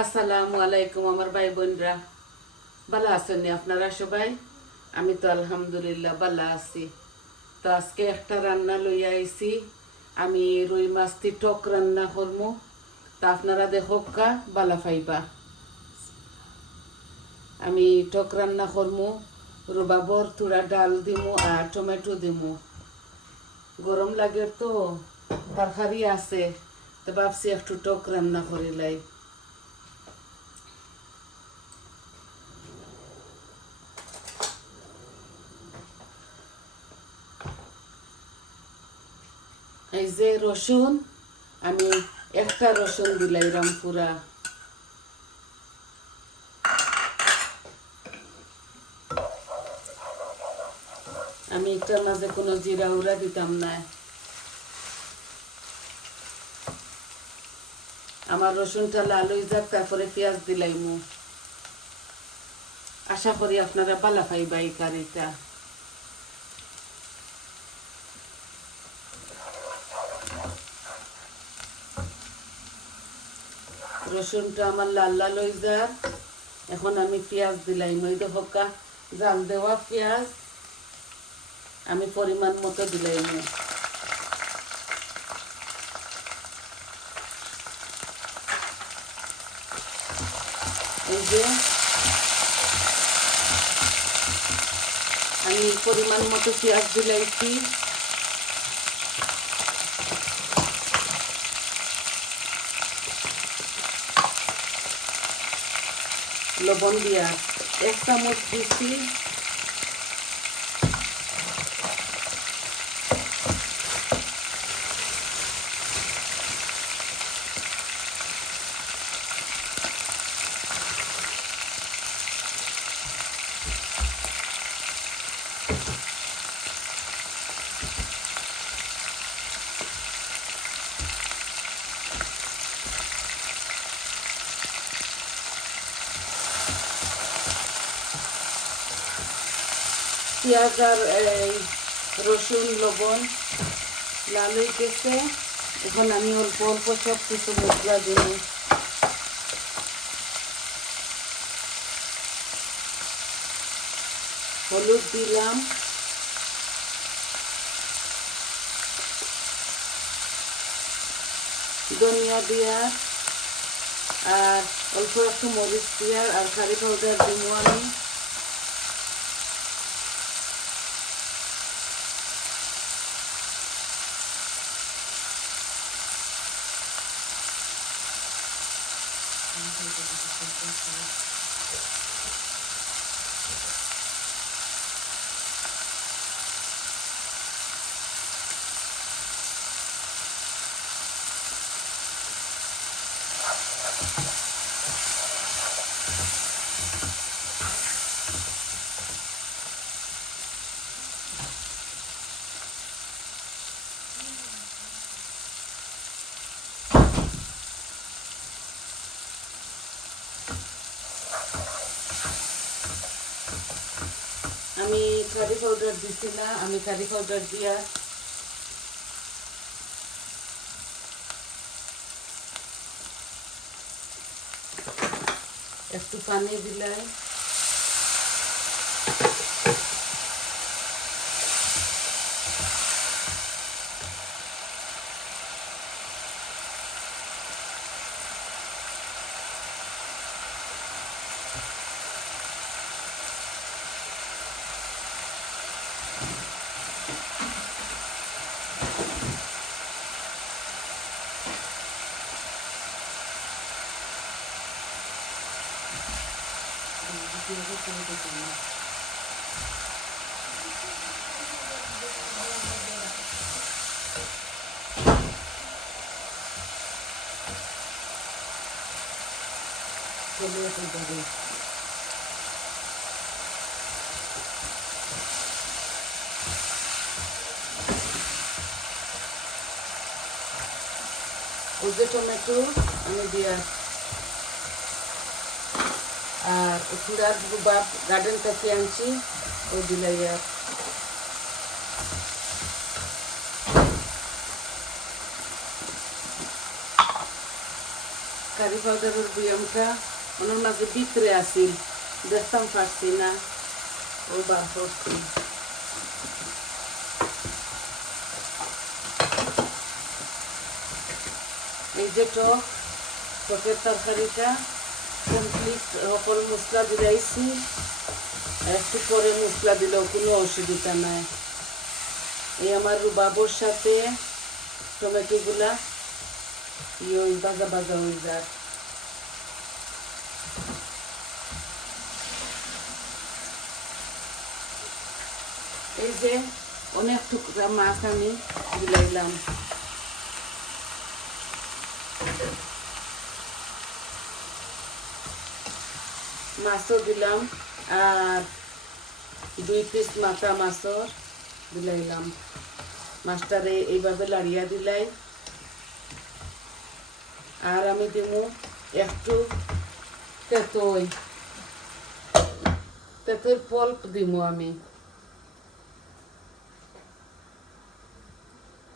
আসসালামু আলাইকুম আমার ভাই বোনরা, ভালো আছেন আপনারা সবাই? আমি তো আলহামদুলিল্লাহ ভালো আছি। তো আজকে একটা রান্না লইয়া আইছি। আমি রুই মাছটি টক রান্না করবো। তা আপনারা দেখোকা বালা পাইবা। আমি টক রান্না করবো, রুবাবর তুরা ডাল দিমু আর টমেটো দিমু। গরম লাগে তো, তরকারি আছে, তো ভাবছি একটু টক রান্না করিলাই। এই যে রসুন, আমি একটা রসুন দিলাইরাম পুরা। আমি এটার মাঝে কোনো জিরা উড়া দিতাম না। আমার রসুনটা লাল হয়ে যাক, তারপরে পেঁয়াজ দিলাইমু। আশা করি আপনারা ভালো পাইবা এই কারিটা। রসুনটা আমার লাল লাল হয়ে যাক, এখন আমি পেঁয়াজ দিলাইমু। এই দেখো জাল দেওয়া পেঁয়াজ আমি পরিমাণ মতো দিলাইমু। এই যে আমি পরিমাণ মতো পেঁয়াজ দিলাইছি। লবণ দিয়া 1 চামচ দিছি। পেঁয়াজ আর রসুন লবণ লাল হয়ে গেছে। এখন আমি অল্প অল্প সব কিছু মশলা দিই। হলুদ দিলাম, ধনিয়া দিয়া আর অল্প একটু মরিচ দিয়া আর কারি পাউডার দিব আমি। আমি কারি পাউডার দিছি না, আমি কারি পাউডার দিয়া একটু পানি দিলাই। ওই যে টমেটো আমি দিয়া আর ফুলার রুবাব গার্ডেন থেকে আনছি, ওই দিলাই। আর কারি পাউডারের বয়ামটা মনে মাঝে ভিতরে আসিল, দেখতাম পারছি না, ও বার করছি। এই যে টকের তরকারিটা কমপ্লিট, সকল মশলা দিলাইছি। একটু পরে মশলা দিলেও কোনো অসুবিধা নাই। এই আমার রুবাবর সাথে টমেটোগুলা ওই ভাজা ভাজা হয়ে যায়। এই যে অনেক টুকরা মাছ আমি দিলাইলাম। মাছও দিলাম আর 2 পিস মাথা মাছও দিলাইলাম। মাছটারে এইভাবে লাড়িয়া দিলাই। আর আমি দিমু একটু তেঁতুল পল্প দিমু। আমি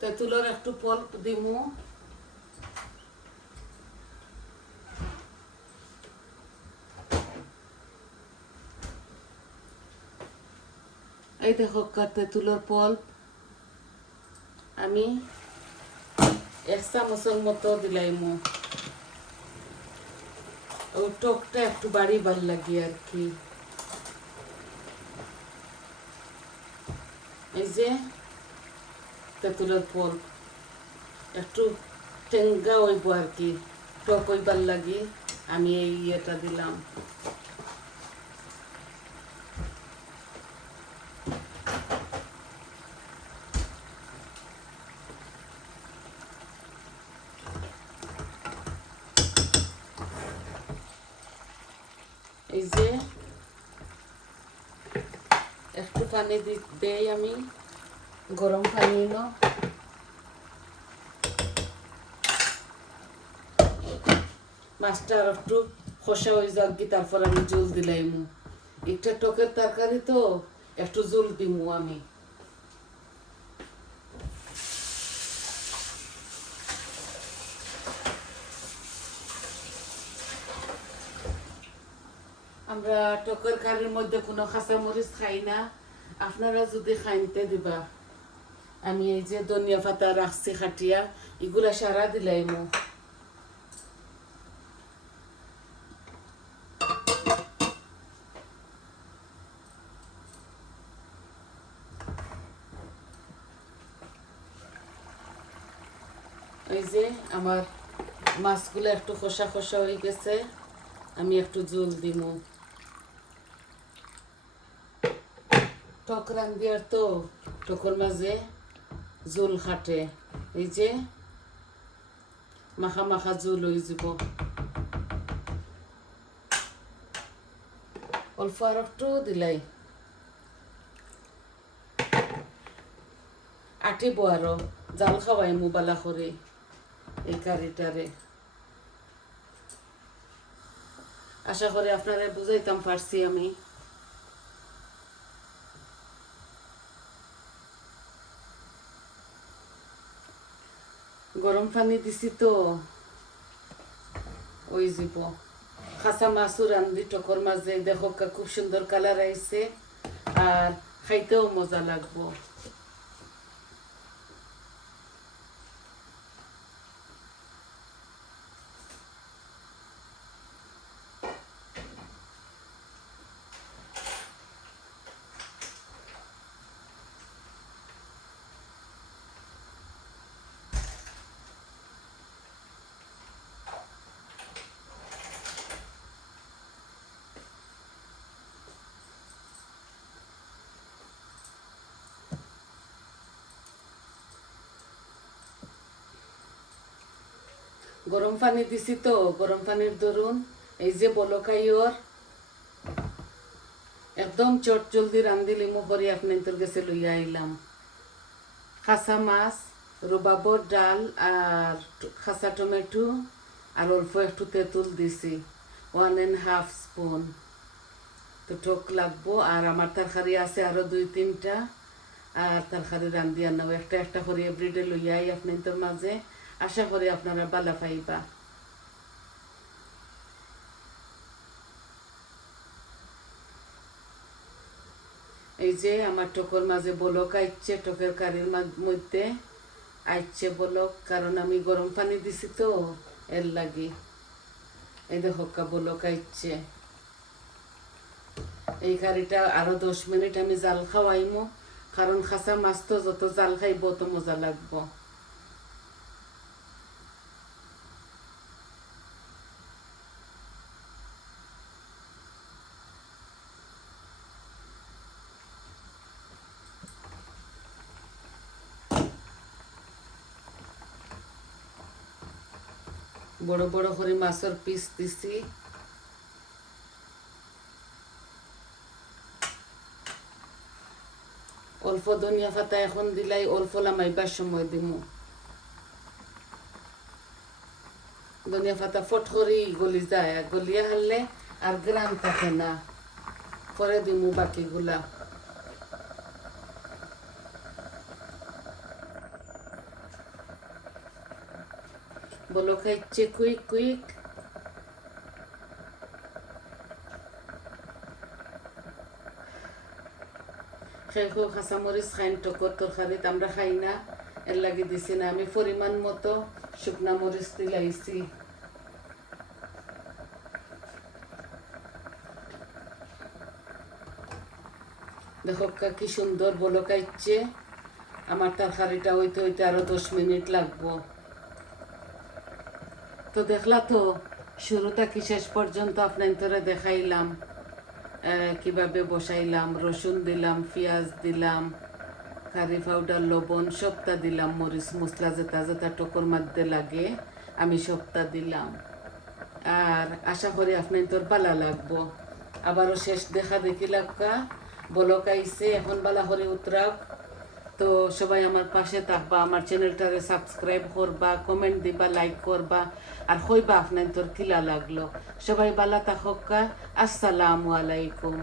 তেঁতুলের একটু পল্প দিমু। এই দেখো তেঁতুলের পল্প আমি 1 চামচের মতো দিলাইমু। ও টকটা একটু বাড়ি ভাল লাগে আর কি। এই যে তেঁতুলের পল্প একটু টেঙ্গা হইব আর কি, টক হইবার লাগে আমি এই ইয়েটা দিলাম। এই যে একটু পানি দেই আমি, গরম পানি নো। মাছটা আর একটু খসা হয়ে যাক কি, তারপর আমি জল দিলাইমু। একটা টকের তরকারি তো একটু জল দিমু আমি। আমরা টকের কারির মধ্যে কোনো কাঁচামরিচ খাই না, আপনারা যদি খাইতে দিবা। আমি এই যে ধনিয়া পাতা রাখছি খাটিয়া, এগুলা সারা দিলাইমু। এই যে আমার মাছগুলো একটু খসা খসা হয়ে গেছে, আমি একটু জল দিমু। টক রান্ধিয়ার তো টকর মাঝে জল খাটে। এই যে মাখা মাখা জল হয়ে যাব। অল্প আর একটু দিলাই আটিব আরো, জাল খাওয়াই মুবালা করে এই কারিটারে। আশা করি আপনারা বুঝাইতাম পারছি আমি। গরম পানি দিছি তো ওই যাব। খাসা মাছও রান্ধি টকর মাঝে, দেখো খুব সুন্দর কালার আইছে আর খাইতেও মজা লাগবো। গরম পানি দিছি তো, গরম পানির দরুন এই যে বলকাইয়র একদম চট জলদি রান্ধিলি মুখরি আপনি তোর কাছে লইয়া আইলাম। খাসা মাছ, রুবাবর ডাল আর খাসা টমেটো আর অল্প একটু তেঁতুল দিছি, 1.5 স্পুন। তো টক লাগবো। আর আমার তরকারি আছে আরো 2-3টা, আর তরকারি রান্ধি আনাও একটা একটা করে এভরিডে লইয়াই আপনি তোর মাঝে। আশা করি আপনারা বালা পাইবা। এই যে আমার টকর মাঝে বলক আইচ্ছে, টকের কারির মধ্যে আইচ্ছে বলক, কারণ আমি গরম পানি দিছি তো এর লাগি। এই দেখো বলক আইচ্ছে। এই কারিটা আরো 10 মিনিট আমি জাল খাওয়াইমো, কারণ খাসা মাছ তো যত জাল খাইব তত মজা লাগবো। বড় বড় করে মাছের পিস দিছি। অল্প ধনিয়া পাতা এখন দিলাই, অল্প লামাইবার সময় দিমু। ধনিয়া পাতা ফট করে গলি যায়, গলিয়া হারলে আর গ্রাম থাকে না। পরে দিমু বাকিগুলা। বলো খাইছে কুইক কুইক। খেয়ে কাঁচামরিচ খাইন টকর তরকারিত, আমরা খাই না এর লাগি দিছি না। আমি পরিমাণ মতো শুকনা মরিচ দিলাইছি। দেখো কি সুন্দর বলক আইছে। আমার তরকারিটা হইতে হইতে আরো 10 মিনিট লাগবো। তো দেখলা তো শুরুটা কি শেষ পর্যন্ত আপনার দেখাইলাম কিভাবে বসাইলাম। রসুন দিলাম, পেঁয়াজ দিলাম, কারি পাউডার, লবণ সবটা দিলাম, মরিচ মশলা যেটা যেটা টকর মধ্যে লাগে আমি সবটা দিলাম। আর আশা করি আপনার ভালো লাগবো। আবারও শেষ দেখা দেখি লাগা বলক আইছে, এখন বালা করে উতরাক। তো সবাই আমার পাশে থাকবা, আমার চ্যানেলটারে সাবস্ক্রাইব করবা, কমেন্ট দিবা, লাইক করবা, আর কইবা আপনার কিলা লাগলো। সবাই ভালো থাকা। আসসালামু আলাইকুম।